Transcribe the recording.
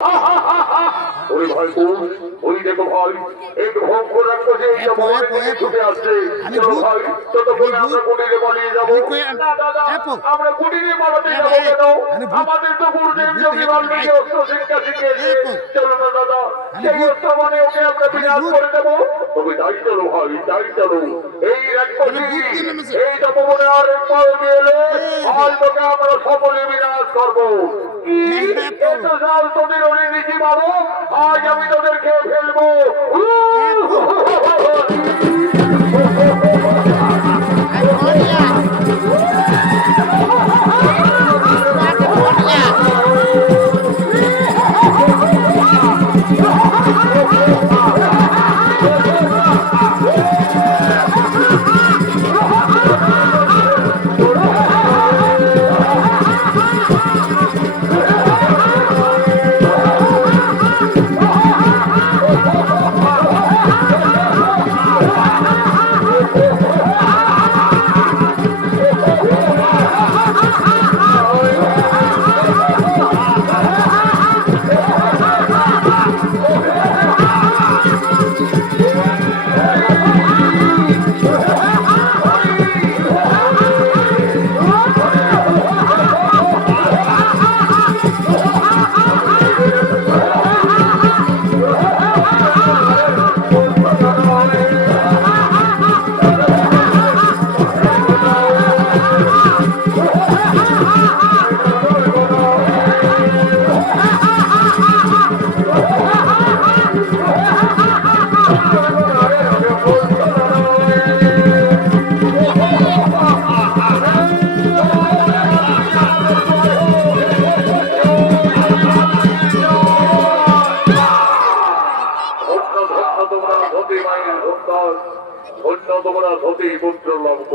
ওই ভাই ওই দেখো ভাই একটু ভোগ করে রাখবো যে এই ভগবানের দিকে ছুটে আসছে। চলো ভাই ততক্ষণে আমরা কুটিরে পালিয়ে যাবো। না দাদা আমরা কুটিরে পালাতে যাবো কেন? আমাদের তো গুরুদেব যোগী বাল্মীকি অস্ত্র শিক্ষা শিখিয়েছে। চলো না দাদা সেই অস্ত্র মানে ওকে আমরা বিনাশ করে দেবো। তবে তাই চলো ভাই তাই চলো। এই রাক্ষসী এই তপবনে আর একবার দিয়ে এলে আজ তোকে আমরা সকলে বিনাশ করবো। এত সাল তোদের অনেক বেশি বাবু, আজ আমি তোদের খেয়ে ফেলবো। ধন্য তোমরা ধনী পুত্র লঙ্ক।